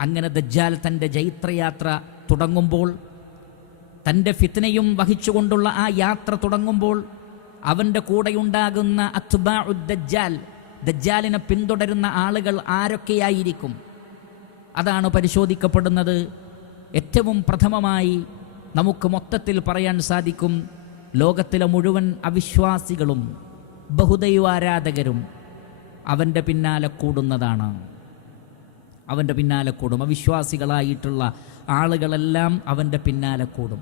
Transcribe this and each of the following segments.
അങ്ങനെ ദജ്ജാൽ തന്റെ ജൈത്രയാത്ര തുടങ്ങുമ്പോൾ തന്റെ ഫിത്നയും വഹിച്ചുകൊണ്ടുള്ള ആ യാത്ര തുടങ്ങുമ്പോൾ അവന്റെ കൂടെയുണ്ടാകുന്ന അത്ബാ ദജ്ജാൽ ദജ്ജാലിനെ പിന്തുടരുന്ന ആളുകൾ ആരൊക്കെയായിരിക്കും? അതാണ് പരിശോധിക്കപ്പെടുന്നത്. ഏറ്റവും പ്രഥമമായി നമുക്ക് മൊത്തത്തിൽ പറയാൻ സാധിക്കും ലോകത്തിലെ മുഴുവൻ അവിശ്വാസികളും ബഹുദൈവാരാധകരും അവന്റെ പിന്നാലെ കൂടുന്നതാണ്. അവന്റെ പിന്നാലെ കൂടും. അവിശ്വാസികളായിട്ടുള്ള ആളുകളെല്ലാം അവന്റെ പിന്നാലെ കൂടും.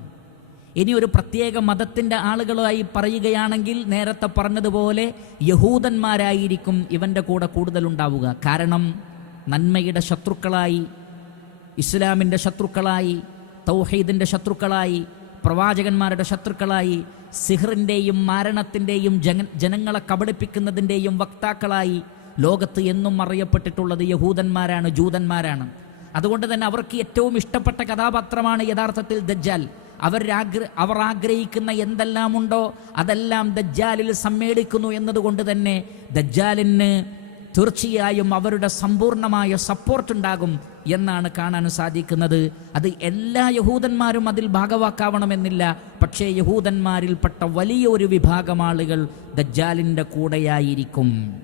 ഇനി ഒരു പ്രത്യേക മതത്തിന്റെ ആളുകളായി പറയുകയാണെങ്കിൽ നേരത്തെ പറഞ്ഞതുപോലെ യഹൂദന്മാരായിരിക്കും ഇവന്റെ കൂടെ കൂടുതലുണ്ടാവുക. കാരണം നന്മയുടെ ശത്രുക്കളായി ഇസ്ലാമിന്റെ ശത്രുക്കളായി തൗഹീദിന്റെ ശത്രുക്കളായി പ്രവാചകന്മാരുടെ ശത്രുക്കളായി സിഹറിന്റെയും മാരണത്തിന്റെയും ജന ജനങ്ങളെ കബളിപ്പിക്കുന്നതിന്റെയും വക്താക്കളായി ലോകത്ത് എന്നും അറിയപ്പെട്ടിട്ടുള്ളത് യഹൂദന്മാരാണ് ജൂതന്മാരാണ്. അതുകൊണ്ട് തന്നെ അവർക്ക് ഏറ്റവും ഇഷ്ടപ്പെട്ട കഥാപാത്രമാണ് യഥാർത്ഥത്തിൽ ദജ്ജാൽ. അവർ ആഗ്ര അവർ ആഗ്രഹിക്കുന്ന എന്തെല്ലാമുണ്ടോ അതെല്ലാം ദജ്ജാലിൽ സമ്മേളിക്കുന്നു എന്നതുകൊണ്ട് തന്നെ ദജ്ജാലിന് തീർച്ചയായും അവരുടെ സമ്പൂർണമായ സപ്പോർട്ട് ഉണ്ടാകും എന്നാണ് കാണാൻ സാധിക്കുന്നത്. അത് എല്ലാ യഹൂദന്മാരും അതിൽ ഭാഗവാക്കാവണമെന്നില്ല. പക്ഷേ യഹൂദന്മാരിൽപ്പെട്ട വലിയൊരു വിഭാഗം ആളുകൾ ദജ്ജാലിന്റെ കൂടെയായിരിക്കും.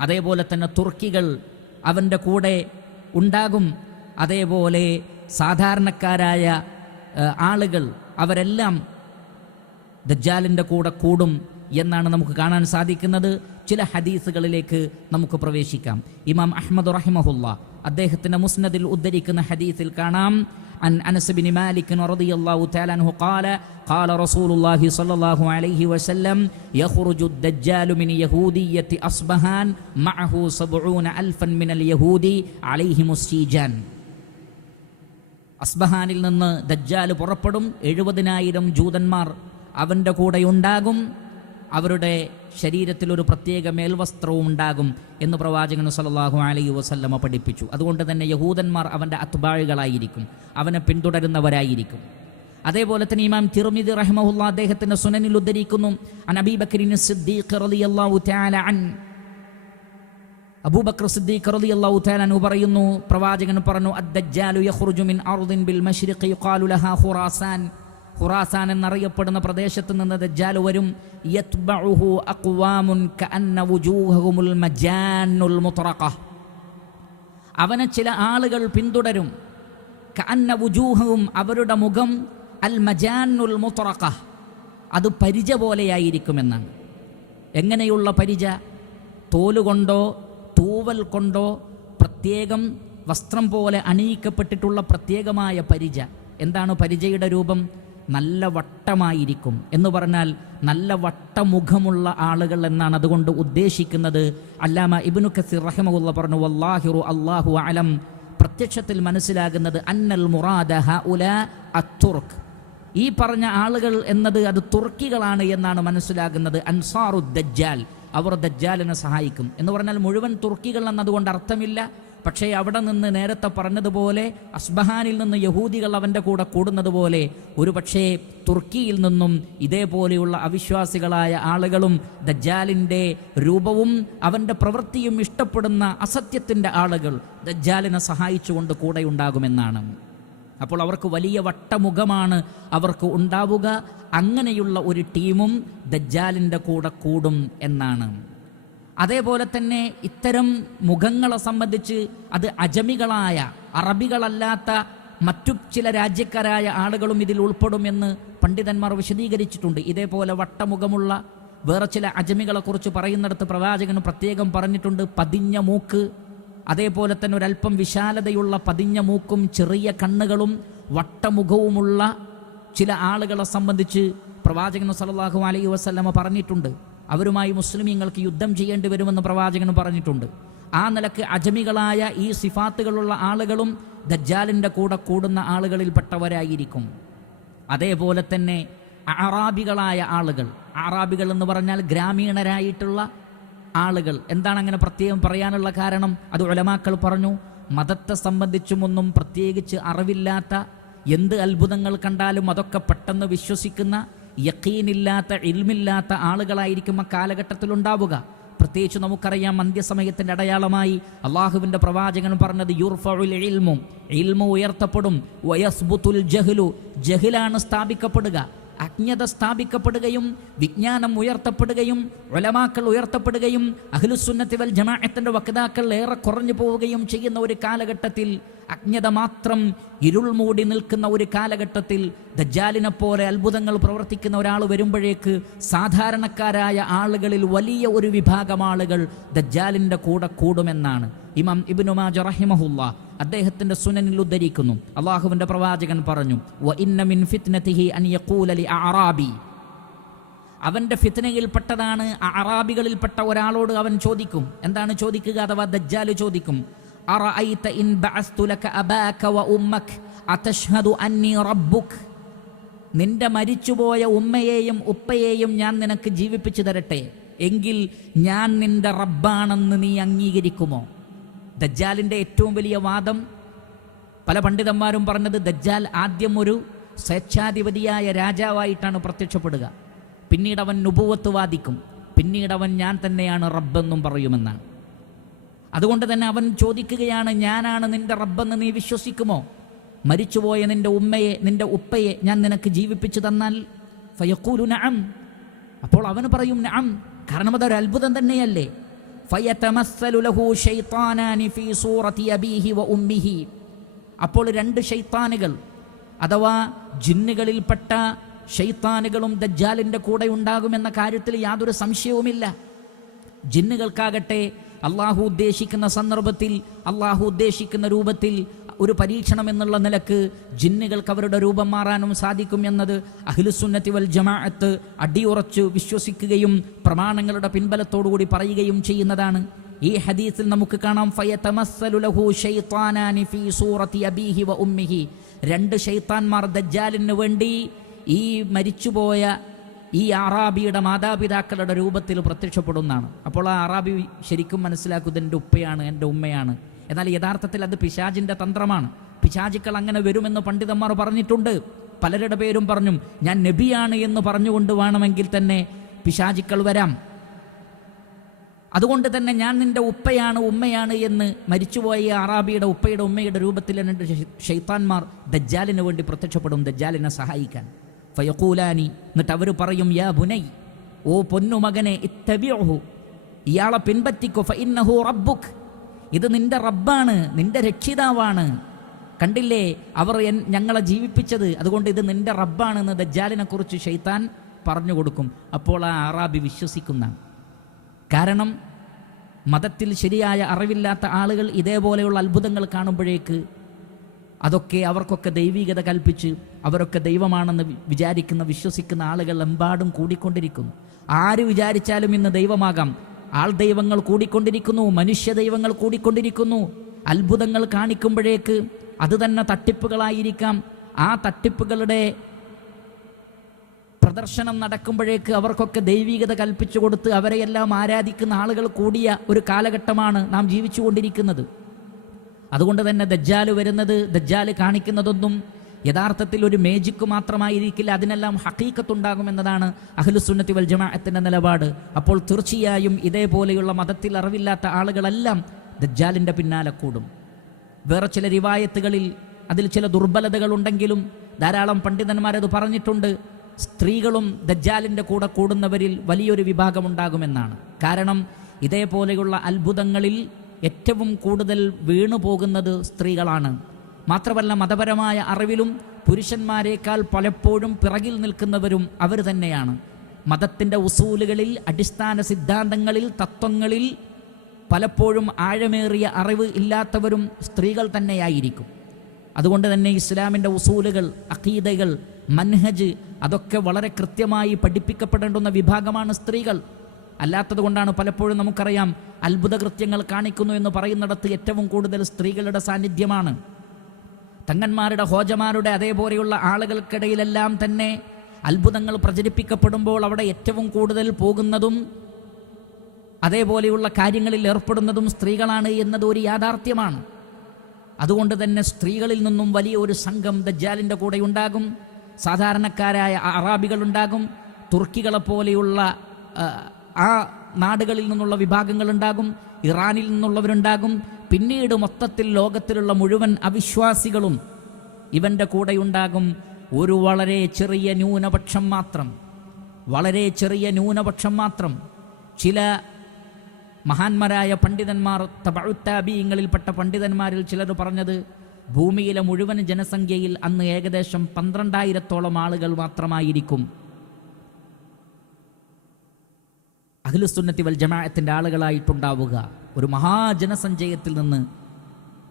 അതേപോലെ തന്നെ തുർക്കികൾ അവന്റെ കൂടെ ഉണ്ടാകും. അതേപോലെ സാധാരണക്കാരായ ആളുകൾ അവരെല്ലാം ദജ്ജാലിന്റെ കൂടെ കൂടും എന്നാണ് നമുക്ക് കാണാൻ സാധിക്കുന്നത്. ചില ഹദീസുകളിലേക്ക് നമുക്ക് പ്രവേശിക്കാം ഇമാം അഹ്മദ് റഹിമഹുല്ല അദ്ദേഹത്തിൻ്റെ മുസ്നദിൽ ഉദ്ധരിക്കുന്ന ഹദീസിൽ കാണാം عن أنس بن مالك رضي الله تعالى عنه قال قال رسول الله صلى الله عليه وسلم يخرج الدجال من يهودية أصبهان معه سبعون ألفا من اليهود عليهم السيجان അസ്ബഹാനിൽ നിന്ന് ദജ്ജാൽ പുറപ്പെടും എഴുപതിനായിരം ജൂതന്മാർ അവൻ്റെ കൂടെയുണ്ടാകും അവരുടെ ശരീരത്തിൽ ഒരു പ്രത്യേക മേൽവസ്ത്രവും ഉണ്ടാകും എന്ന് പ്രവാചകൻ സല്ലല്ലാഹു അലൈ വസല്ലമ പഠിപ്പിച്ചു. അതുകൊണ്ട് തന്നെ യഹൂദന്മാർ അവന്റെ അത്ബാഴികളായിരിക്കും. അവനെ പിന്തുടരുന്നവരായിരിക്കും. അതേപോലെ തന്നെ ഇമാം തിർമിദ് റഹ്മുല്ല അദ്ദേഹത്തിന്റെ സുനനിൽ ഉദ്ധരിക്കുന്നു. അൻ അബീ ബക്രിൻ സിദ്ദീഖ് റളിയല്ലാഹു തആല അൻ അബൂബക്കർ സിദ്ദീഖ് റളിയല്ലാഹു തആല അൻഹു പറയുന്നു പ്രവാചകൻ പറഞ്ഞു അദ്ദജ്ജാലു യഖ്റുജു മിൻ അർദിൻ ബിൽ മശ്രിഖി യുഖാലു ലഹാ ഖുറാസാൻ. ഖുറാസാൻ എന്നറിയപ്പെടുന്ന പ്രദേശത്ത് നിന്ന് ദജ്ജാൽ വരും. അവനെ ചില ആളുകൾ പിന്തുടരും. കഅന്ന വുജൂഹും അവരുടെ മുഖം അൽ മജാനുൽ മുത്രഖ. അത് പരിച പോലെയായിരിക്കുമെന്നാണ്. എങ്ങനെയുള്ള പരിച? തോലുകൊണ്ടോ തൂവൽ കൊണ്ടോ പ്രത്യേകം വസ്ത്രം പോലെ അണിയിക്കപ്പെട്ടിട്ടുള്ള പ്രത്യേകമായ പരിച. എന്താണ് പരിചയുടെ രൂപം? നല്ല വട്ടമായിരിക്കും. എന്ന് പറഞ്ഞാൽ നല്ല വട്ടമുഖമുള്ള ആളുകൾ എന്നാണ് അതുകൊണ്ട് ഉദ്ദേശിക്കുന്നത്. അല്ലാമ ഇബ്നു കസീർ റഹിമുള്ള പറഞ്ഞു വല്ലാഹിറു അള്ളാഹു അലം. പ്രത്യക്ഷത്തിൽ മനസ്സിലാകുന്നത് അന്നൽ മുറാദ ഉല അത്തുർക്ക്. ഈ പറഞ്ഞ ആളുകൾ എന്നത് അത് തുർക്കികളാണ് എന്നാണ് മനസ്സിലാകുന്നത്. അൻസാറു ദജ്ജാൽ അവർ ദജ്ജാലിനെ സഹായിക്കും. എന്ന് പറഞ്ഞാൽ മുഴുവൻ തുർക്കികൾ എന്നതുകൊണ്ട് അർത്ഥമില്ല. പക്ഷേ അവിടെ നിന്ന് നേരത്തെ പറഞ്ഞതുപോലെ അസ്ബഹാനിൽ നിന്ന് യഹൂദികൾ അവന്റെ കൂടെ കൂടുന്നത് പോലെ ഒരു പക്ഷേ തുർക്കിയിൽ നിന്നും ഇതേപോലെയുള്ള അവിശ്വാസികളായ ആളുകളും ദജ്ജാലിന്റെ രൂപവും അവന്റെ പ്രവൃത്തിയും ഇഷ്ടപ്പെടുന്ന അസത്യത്തിന്റെ ആളുകൾ ദജ്ജാലിനെ സഹായിച്ചുകൊണ്ട് കൂടെ കൂടെയുണ്ടാകുമെന്നാണ് അപ്പോൾ അവർക്ക് വലിയ വട്ടമുഖമാണ് അവർക്ക് ഉണ്ടാവുക. അങ്ങനെയുള്ള ഒരു ടീമും ദജ്ജാലിന്റെ കൂടെ കൂടും എന്നാണ്. അതേപോലെ തന്നെ ഇത്തരം മുഖങ്ങളെ സംബന്ധിച്ച് അത് അജമികളായ അറബികളല്ലാത്ത മറ്റു ചില രാജ്യക്കാരായ ആളുകളും ഇതിൽ ഉൾപ്പെടുമെന്ന് പണ്ഡിതന്മാർ വിശദീകരിച്ചിട്ടുണ്ട്. ഇതേപോലെ വട്ടമുഖമുള്ള വേറെ ചില അജമികളെക്കുറിച്ച് പറയുന്നിടത്ത് പ്രവാചകൻ പ്രത്യേകം പറഞ്ഞിട്ടുണ്ട് പതിഞ്ഞ മൂക്ക്. അതേപോലെ തന്നെ ഒരല്പം വിശാലതയുള്ള പതിഞ്ഞ മൂക്കും ചെറിയ കണ്ണുകളും വട്ടമുഖവുമുള്ള ചില ആളുകളെ സംബന്ധിച്ച് പ്രവാചകൻ സല്ലല്ലാഹു അലൈഹി വസല്ലമ പറഞ്ഞിട്ടുണ്ട്. അവരുമായി മുസ്ലിമീങ്ങൾക്ക് യുദ്ധം ചെയ്യേണ്ടി വരുമെന്ന് പ്രവാചകൻ പറഞ്ഞിട്ടുണ്ട്. ആ നിലയ്ക്ക് അജമികളായ ഈ സിഫാത്തുകളുള്ള ആളുകളും ദജ്ജാലിന്റെ കൂടെ കൂടുന്ന ആളുകളിൽപ്പെട്ടവരായിരിക്കും. അതേപോലെ തന്നെ അറാബികളായ ആളുകൾ അറാബികൾ എന്ന് പറഞ്ഞാൽ ഗ്രാമീണരായിട്ടുള്ള ആളുകൾ. എന്താണ് അങ്ങനെ പ്രത്യേകം പറയാനുള്ള കാരണം? അത് ഉലമാക്കൾ പറഞ്ഞു മതത്തെ സംബന്ധിച്ചുമൊന്നും പ്രത്യേകിച്ച് അറിവില്ലാത്ത എന്ത് അത്ഭുതങ്ങൾ കണ്ടാലും അതൊക്കെ പെട്ടെന്ന് വിശ്വസിക്കുന്ന യക്കീനില്ലാത്ത ഇൽമില്ലാത്ത ആളുകളായിരിക്കും ആ കാലഘട്ടത്തിൽ ഉണ്ടാവുക പ്രത്യേകിച്ച് നമുക്കറിയാം അന്ത്യസമയത്തിന്റെ അടയാളമായി അള്ളാഹുവിന്റെ പ്രവാചകൻ പറഞ്ഞത് യുർഫുൽ ഇൽമു. ഇൽമു ഉയർത്തപ്പെടും. വയസ്ബുത്തുൽ ജഹ്ലു. ജഹിലാണ് സ്ഥാപിക്കപ്പെടുക. അജ്ഞത സ്ഥാപിക്കപ്പെടുകയും വിജ്ഞാനം ഉയർത്തപ്പെടുകയും ഒലമാക്കൾ ഉയർത്തപ്പെടുകയും അഖിലുസുന്നത്തി വൽ ജമാഅത്തിന്റെ വക്താക്കൾ ഏറെ കുറഞ്ഞു പോവുകയും ചെയ്യുന്ന ഒരു കാലഘട്ടത്തിൽ അജ്ഞത മാത്രം ഇരുൾ മൂടി നിൽക്കുന്ന ഒരു കാലഘട്ടത്തിൽ ദജ്ജാലിനെ പോലെ അത്ഭുതങ്ങൾ പ്രവർത്തിക്കുന്ന ഒരാൾ വരുമ്പോഴേക്ക് സാധാരണക്കാരായ ആളുകളിൽ വലിയ ഒരു വിഭാഗം ആളുകൾ ദജ്ജാലിന്റെ കൂടെ കൂടുമെന്നാണ്. ഇമാം ഇബിനുമാജ് റഹിമഹുല്ല അദ്ദേഹത്തിന്റെ സുനനിൽ ഉദ്ധരിക്കുന്നു. അള്ളാഹുവിന്റെ പ്രവാചകൻ പറഞ്ഞു "വ ഇന്ന മിൻ ഫിത്നതിഹി അൻ യഖൂല ലി അവന്റെ ഫിത്നയിൽപ്പെട്ടതാണ് അറാബികളിൽപ്പെട്ട ഒരാളോട് അവൻ ചോദിക്കും. എന്താണ് ചോദിക്കുക അഥവാ ദജ്ജാൽ ചോദിക്കും. നിന്റെ മരിച്ചുപോയ ഉമ്മയെയും ഉപ്പയെയും ഞാൻ നിനക്ക് ജീവിപ്പിച്ചു തരട്ടെ. എങ്കിൽ ഞാൻ നിന്റെ റബ്ബാണെന്ന് നീ അംഗീകരിക്കുമോ? ദജ്ജാലിന്റെ ഏറ്റവും വലിയ വാദം പല പണ്ഡിതന്മാരും പറഞ്ഞത് ദജ്ജാൽ ആദ്യം ഒരു സ്വേച്ഛാധിപതിയായ രാജാവായിട്ടാണ് പ്രത്യക്ഷപ്പെടുക. പിന്നീട് അവൻ നുപുവത്ത് വാദിക്കും. പിന്നീട് അവൻ ഞാൻ തന്നെയാണ് റബ്ബെന്നും പറയുമെന്നാണ്. അതുകൊണ്ട് തന്നെ അവൻ ചോദിക്കുകയാണ് ഞാനാണ് നിന്റെ റബ്ബെന്ന് നീ വിശ്വസിക്കുമോ? മരിച്ചുപോയ നിന്റെ ഉമ്മയെ നിന്റെ ഉപ്പയെ ഞാൻ നിനക്ക് ജീവിപ്പിച്ചു തന്നാൽ? ഫയക്കൂലു നഅം. അപ്പോൾ അവന് പറയും നഅം. കാരണം അതൊരു അത്ഭുതം തന്നെയല്ലേ? അപ്പോൾ രണ്ട് ഷെയ്ത്താനുകൾ അഥവാ ജിന്നുകളിൽപ്പെട്ട ഷെയ്ത്താനുകളും ദജ്ജാലിന്റെ കൂടെ ഉണ്ടാകുമെന്ന കാര്യത്തിൽ യാതൊരു സംശയവുമില്ല. ജിന്നുകൾക്കാകട്ടെ അള്ളാഹു ഉദ്ദേശിക്കുന്ന സന്ദർഭത്തിൽ അള്ളാഹു ഉദ്ദേശിക്കുന്ന രൂപത്തിൽ ഒരു പരീക്ഷണം എന്നുള്ള നിലയ്ക്ക് ജിന്നുകൾക്ക് അവരുടെ രൂപം മാറാനും സാധിക്കും എന്നത് അഖിലുസുന്നത്തി വൽ ജമാഅത്ത് അടിയുറച്ച് വിശ്വസിക്കുകയും പ്രമാണങ്ങളുടെ പിൻബലത്തോടുകൂടി പറയുകയും ചെയ്യുന്നതാണ്. ഈ ഹദീസിൽ നമുക്ക് കാണാം രണ്ട് ഷെയ്ത്താൻമാർ ദജ്ജാലിന് വേണ്ടി ഈ മരിച്ചുപോയ ഈ അറാബിയുടെ മാതാപിതാക്കളുടെ രൂപത്തിൽ പ്രത്യക്ഷപ്പെടുന്നതാണ്. അപ്പോൾ ആ അറാബി ശരിക്കും മനസ്സിലാക്കുന്നത് എന്റെ ഉപ്പയാണ് എന്റെ ഉമ്മയാണ്. എന്നാൽ യഥാർത്ഥത്തിൽ അത് പിശാജിന്റെ തന്ത്രമാണ്. പിശാചിക്കൾ അങ്ങനെ വരുമെന്ന് പണ്ഡിതന്മാർ പറഞ്ഞിട്ടുണ്ട്. പലരുടെ പേരും പറഞ്ഞു ഞാൻ നബിയാണ് എന്ന് പറഞ്ഞുകൊണ്ട് വേണമെങ്കിൽ തന്നെ പിശാചിക്കൾ വരാം. അതുകൊണ്ട് തന്നെ ഞാൻ നിന്റെ ഉപ്പയാണ് ഉമ്മയാണ് എന്ന് മരിച്ചുപോയ അറാബിയുടെ ഉപ്പയുടെ ഉമ്മയുടെ രൂപത്തിൽ രണ്ട് ഷെയ്ത്താൻമാർ ദജ്ജാലിന് വേണ്ടി പ്രത്യക്ഷപ്പെടും ദജ്ജാലിനെ സഹായിക്കാൻ. ഫയക്കൂലാനി എന്നിട്ട് അവർ പറയും യാ ബുനൈ ഓ പൊന്നുമകനെ ഇത്തബിഉഹു ഇയാളെ പിൻപറ്റിക്കോ ഫഇന്നഹു റബ്ബുക്. ഇത് നിന്റെ റബ്ബാണ് നിന്റെ രക്ഷിതാവാണ്. കണ്ടില്ലേ അവർ എൻ- ഞങ്ങളെ ജീവിപ്പിച്ചത്. അതുകൊണ്ട് ഇത് നിന്റെ റബ്ബാണെന്ന് ദജ്ജാലിനെ കുറിച്ച് ഷെയ്ത്താൻ പറഞ്ഞു കൊടുക്കും. അപ്പോൾ ആ അറാബി വിശ്വസിക്കുന്ന. കാരണം മതത്തിൽ ശരിയായ അറിവില്ലാത്ത ആളുകൾ ഇതേപോലെയുള്ള അത്ഭുതങ്ങൾ കാണുമ്പോഴേക്ക് അതൊക്കെ അവർക്കൊക്കെ ദൈവികത കൽപ്പിച്ച് അവരൊക്കെ ദൈവമാണെന്ന് വിചാരിക്കുന്ന വിശ്വസിക്കുന്ന ആളുകൾ എമ്പാടും കൂടിക്കൊണ്ടിരിക്കുന്നു. ആര് വിചാരിച്ചാലും ഇന്ന് ദൈവമാകാം. ആൾ ദൈവങ്ങൾ കൂടിക്കൊണ്ടിരിക്കുന്നു മനുഷ്യ ദൈവങ്ങൾ കൂടിക്കൊണ്ടിരിക്കുന്നു. അത്ഭുതങ്ങൾ കാണിക്കുമ്പോഴേക്ക് അത് തന്നെ തട്ടിപ്പുകളായിരിക്കാം. ആ തട്ടിപ്പുകളുടെ പ്രദർശനം നടക്കുമ്പോഴേക്ക് അവർക്കൊക്കെ ദൈവികത കൽപ്പിച്ചു കൊടുത്ത് അവരെയെല്ലാം ആരാധിക്കുന്ന ആളുകൾ കൂടിയ ഒരു കാലഘട്ടമാണ് നാം ജീവിച്ചുകൊണ്ടിരിക്കുന്നത്. അതുകൊണ്ട് തന്നെ ദജ്ജാൽ വരുന്നത് ദജ്ജാൽ കാണിക്കുന്നതൊന്നും യഥാർത്ഥത്തിൽ ഒരു മേജിക്ക് മാത്രമായിരിക്കില്ല. അതിനെല്ലാം ഹക്കീക്കത്തുണ്ടാകുമെന്നതാണ് അഖിലുസുന്നത്തി വൽ ജമാഅത്തിന്റെ നിലപാട്. അപ്പോൾ തീർച്ചയായും ഇതേപോലെയുള്ള മതത്തിൽ അറിവില്ലാത്ത ആളുകളെല്ലാം ദജ്ജാലിന്റെ പിന്നാലെ കൂടും. വേറെ ചില റിവായത്തുകളിൽ അതിൽ ചില ദുർബലതകളുണ്ടെങ്കിലും ധാരാളം പണ്ഡിതന്മാരത് പറഞ്ഞിട്ടുണ്ട്. സ്ത്രീകളും ദജ്ജാലിന്റെ കൂടെ കൂടുന്നവരിൽ വലിയൊരു വിഭാഗമുണ്ടാകുമെന്നാണ് കാരണം ഇതേപോലെയുള്ള അത്ഭുതങ്ങളിൽ ഏറ്റവും കൂടുതൽ വീണു പോകുന്നത് സ്ത്രീകളാണ്. മാത്രമല്ല മതപരമായ അറിവിലും പുരുഷന്മാരെക്കാൾ പലപ്പോഴും പിറകിൽ നിൽക്കുന്നവരും അവർ തന്നെയാണ്. മതത്തിന്റെ ഉസൂലുകളിൽ അടിസ്ഥാന സിദ്ധാന്തങ്ങളിൽ തത്വങ്ങളിൽ പലപ്പോഴും ആഴമേറിയ അറിവ് ഇല്ലാത്തവരും സ്ത്രീകൾ തന്നെയായിരിക്കും. അതുകൊണ്ട് തന്നെ ഇസ്ലാമിന്റെ ഉസൂലുകൾ അഖീദകൾ മൻഹജ് അതൊക്കെ വളരെ കൃത്യമായി പഠിപ്പിക്കപ്പെടേണ്ടുന്ന വിഭാഗമാണ് സ്ത്രീകൾ. അല്ലാത്തതുകൊണ്ടാണ് പലപ്പോഴും നമുക്കറിയാം അത്ഭുത കൃത്യങ്ങൾ കാണിക്കുന്നു എന്ന് പറയുന്നിടത്ത് ഏറ്റവും കൂടുതൽ സ്ത്രീകളുടെ സാന്നിധ്യമാണ്. തങ്ങന്മാരുടെ ഹോജമാരുടെ അതേപോലെയുള്ള ആളുകൾക്കിടയിലെല്ലാം തന്നെ അത്ഭുതങ്ങൾ പ്രചരിപ്പിക്കപ്പെടുമ്പോൾ അവിടെ ഏറ്റവും കൂടുതൽ പോകുന്നതും അതേപോലെയുള്ള കാര്യങ്ങളിൽ ഏർപ്പെടുന്നതും സ്ത്രീകളാണ് എന്നത് ഒരു യാഥാർത്ഥ്യമാണ്. അതുകൊണ്ട് തന്നെ സ്ത്രീകളിൽ നിന്നും വലിയ ഒരു സംഘം ദജ്ജാലിന്റെ കൂടെ ഉണ്ടാകും. സാധാരണക്കാരായ അറാബികളുണ്ടാകും തുർക്കികളെ പോലെയുള്ള ആ നാടുകളിൽ നിന്നുള്ള വിഭാഗങ്ങളുണ്ടാകും ഇറാനിൽ നിന്നുള്ളവരുണ്ടാകും. പിന്നീട് മൊത്തത്തിൽ ലോകത്തിലുള്ള മുഴുവൻ അവിശ്വാസികളും ഇവന്റെ കൂടെയുണ്ടാകും ഒരു വളരെ ചെറിയ ന്യൂനപക്ഷം മാത്രം. വളരെ ചെറിയ ന്യൂനപക്ഷം മാത്രം. ചില മഹാന്മാരായ പണ്ഡിതന്മാർ തബഴുത്താബീങ്ങളിൽപ്പെട്ട പണ്ഡിതന്മാരിൽ ചിലർ പറഞ്ഞത് ഭൂമിയിലെ മുഴുവൻ ജനസംഖ്യയിൽ അന്ന് ഏകദേശം പന്ത്രണ്ടായിരത്തോളം ആളുകൾ മാത്രമായിരിക്കും. അഖിലുസുന്നത്തി വൽ ജമാഅത്തിന്റെ ആളുകളായിട്ടുണ്ടാവുക. ഒരു മഹാജനസഞ്ചയത്തിൽ നിന്ന്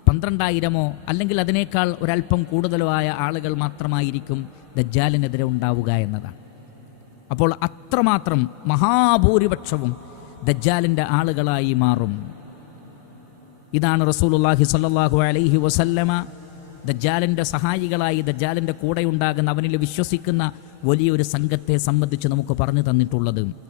പന്ത്രണ്ടായിരമോ അല്ലെങ്കിൽ അതിനേക്കാൾ ഒരല്പം കൂടുതലോ ആയ ആളുകൾ മാത്രമായിരിക്കും ദജ്ജാലിനെതിരെ ഉണ്ടാവുക എന്നതാണ്. അപ്പോൾ അത്രമാത്രം മഹാഭൂരിപക്ഷവും ദജ്ജാലിന്റെ ആളുകളായി മാറും. ഇതാണ് റസൂലുള്ളാഹി സ്വല്ലല്ലാഹു അലൈഹി വസല്ലമ ദജ്ജാലിന്റെ സഹായികളായി ദജ്ജാലിന്റെ കൂടെയുണ്ടാകുന്ന അവനിൽ വിശ്വസിക്കുന്ന വലിയൊരു സംഘത്തെ സംബന്ധിച്ച് നമുക്ക് പറഞ്ഞു തന്നിട്ടുള്ളത്.